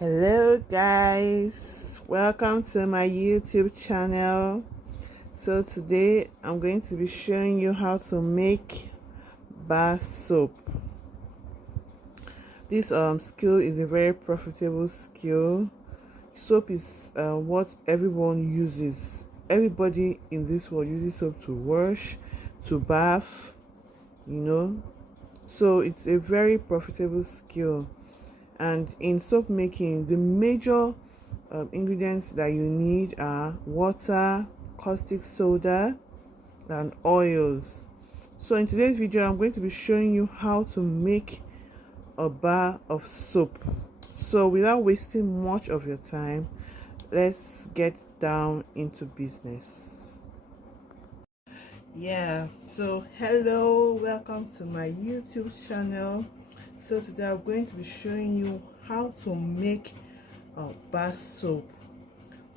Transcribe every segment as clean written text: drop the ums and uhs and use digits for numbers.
Hello guys, welcome to my YouTube channel. So today I'm going to be showing you how to make bar soap. This skill is a very profitable skill. Soap is what everyone uses. Everybody in this world uses soap to wash, to bath, so it's a very profitable skill. And in soap making, the major ingredients that you need are water, caustic soda, and oils. So in today's video, I'm going to be showing you how to make a bar of soap. So without wasting much of your time, let's get down into business. So hello, welcome to my YouTube channel. So today I'm going to be showing you how to make bar soap.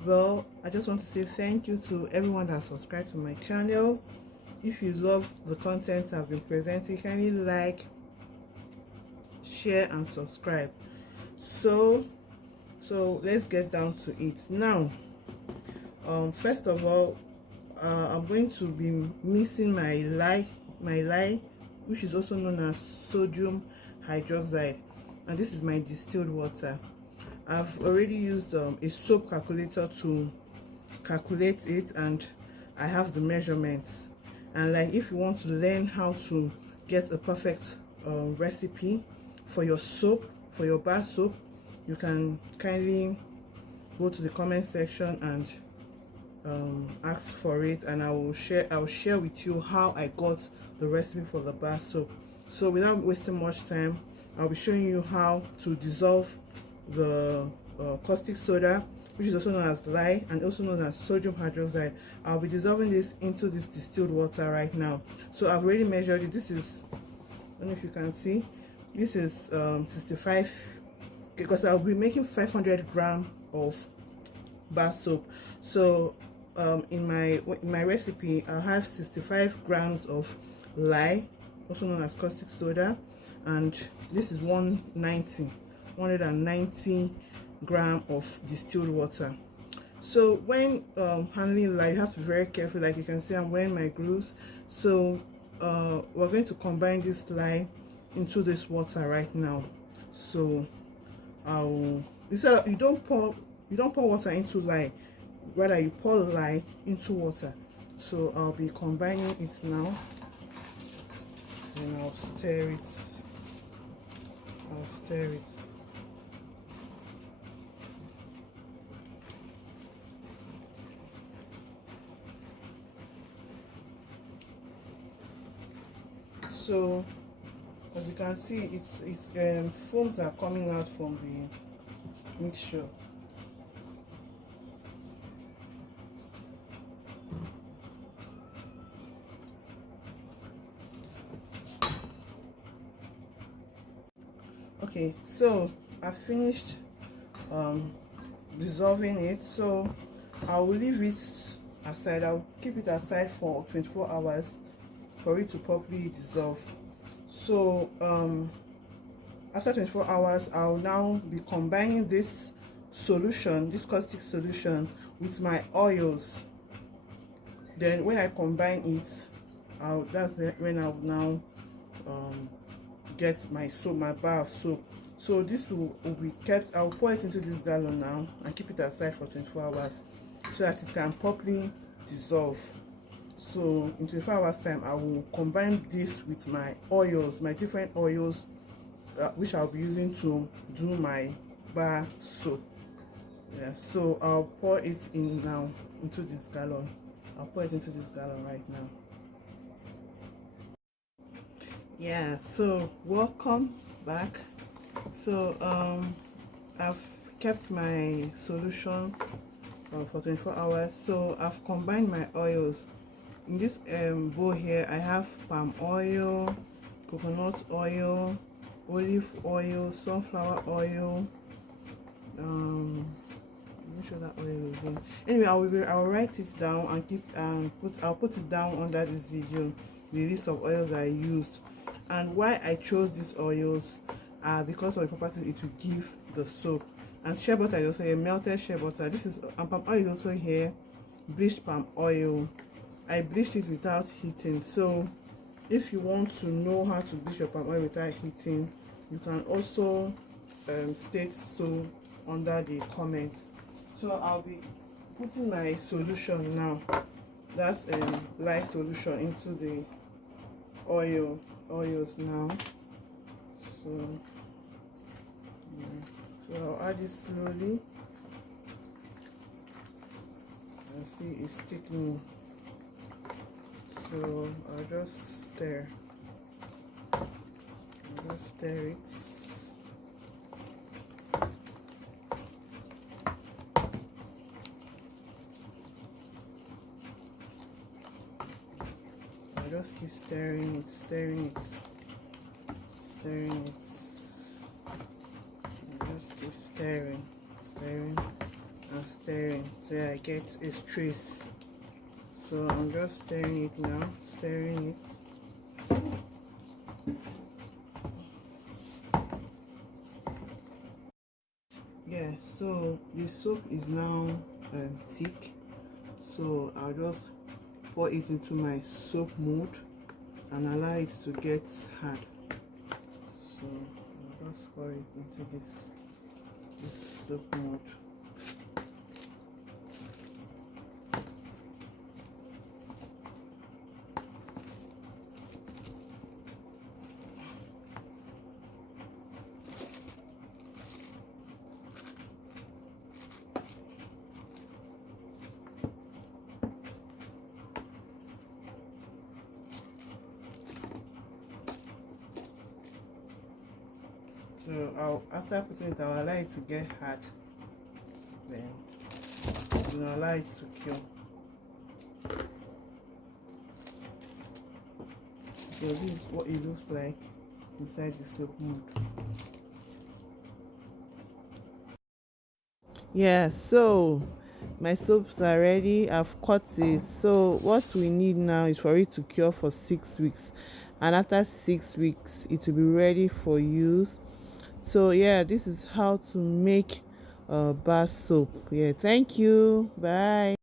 Well, I just want to say thank you to everyone that subscribed to my channel. If you love the content I've been presenting, kindly like, share and subscribe. So let's get down to it now. First of all, I'm going to be mixing my lye, which is also known as sodium hydroxide, and this is my distilled water. I've already used a soap calculator to calculate it, and I have the measurements. And like, if you want to learn how to get a perfect recipe for your soap, for your bar soap, you can kindly go to the comment section and ask for it, and I'll share with you how I got the recipe for the bar soap. So without wasting much time, I'll be showing you how to dissolve the caustic soda, which is also known as lye and also known as sodium hydroxide. I'll be dissolving this into this distilled water right now. So I've already measured it. This is, I don't know if you can see, this is 65, because I'll be making 500 grams of bar soap. So in my recipe, I'll have 65 grams of lye, also known as caustic soda, and this is 190 grams of distilled water. So when handling lye, you have to be very careful. Like you can see, I'm wearing my gloves. So we're going to combine this lye into this water right now. So instead of, you don't pour water into lye, rather you pour lye into water. So I'll be combining it now, and I'll stir it. So as you can see, it's foams are coming out from the mixture. Okay, so I finished dissolving it, so I will leave it aside. I'll keep it aside for 24 hours for it to properly dissolve. So after 24 hours, I'll now be combining this solution, this caustic solution, with my oils. Then when I combine it, that's when I'll now get my soap, my bar of soap. So this will be kept. I'll pour it into this gallon now and keep it aside for 24 hours so that it can properly dissolve. So in 24 hours time, I will combine this with my oils, my different oils, which I'll be using to do my bar soap. So I'll pour it in now into this gallon. I'll pour it into this gallon right now. So welcome back. So I've kept my solution for 24 hours. So I've combined my oils. In this bowl here, I have palm oil, coconut oil, olive oil, sunflower oil, which other oil again? Anyway, I'll write it down and I'll put it down under this video, the list of oils I used. And why I chose these oils because of the purposes it will give the soap. And shea butter is also here, melted shea butter. This is palm oil is also here, bleached palm oil. I bleached it without heating. So if you want to know how to bleach your palm oil without heating, you can also state so under the comments. So I'll be putting my solution now, that's light solution, into the oils now. So so I'll add it slowly. And see it's sticking. So I'll just stir. I'll just stir it. I'll just keep stirring it, stirring it, stirring it. I'll just keep stirring, stirring and stirring till I get a trace. So I'm just stirring it now, stirring it. Yeah, so the soap is now thick, so I'll just pour it into my soap mold and allow it to get hard. So I'll just pour it into this soap mold. So after putting it, I'll allow it to get hard. Then allow it to cure. So this is what it looks like inside the soap mold. Yeah, so my soaps are ready. I've cut it. So what we need now is for it to cure for 6 weeks, and after 6 weeks it will be ready for use. So yeah, this is how to make bar soap. Yeah, thank you, bye.